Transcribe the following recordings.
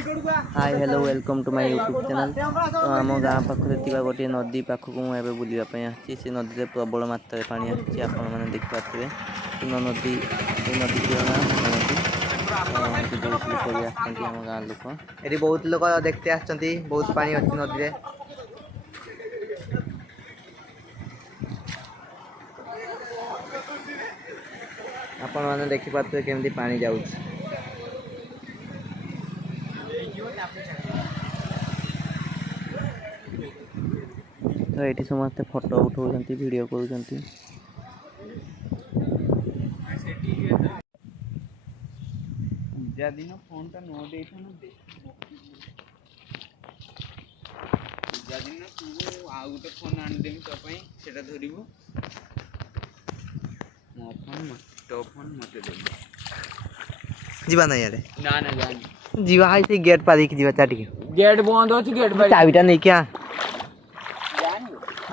Hi hello welcome to my YouTube channel. तो आम गाँ पाखे गोटे नदी पाखक मुझे बुलापी आसी से नदी में प्रबल मात्रा पानी आसी आपने देखिपे पूर्ण नदी नदी नदी आम गाँ लोक ये बहुत लोग देखते आसछंती बहुत पानी अच्छी नदी में आपण मैंने देखिपे केमती पानी जाऊँगी। तो ये समस्ते फोटो उठाऊँ वीडियो कर पूजा दिन फोन टा न दे पूजा दिन तू आ गोटे फोन आनीदेवी तो धरबू मो फोन तो फोन मत दे जीवा ना यार ना ना जानी जीवा हाई से गेट पर देखी जीवा चाटी गेट बंद हो गेट पर चाबीटा नहीं क्या आ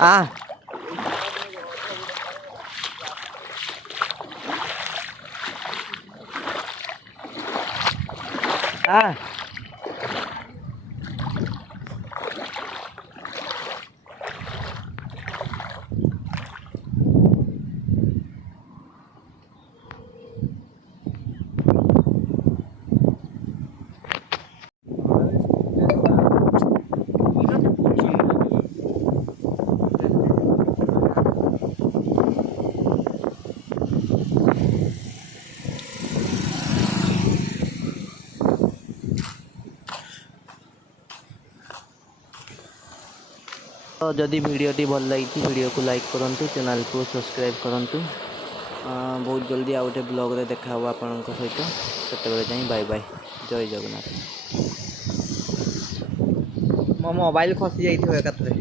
आ तो जदि वीडियोटी भल लगी वीडियो को लाइक करूँ चैनल को सब्सक्राइब करूँ। बहुत जल्दी आउ गोटे ब्लॉग रे देखा हुआ आपण सहित से जाए बाय बाय जय जगन्नाथ। मो मोबाइल खसी जाइए एकाथरे।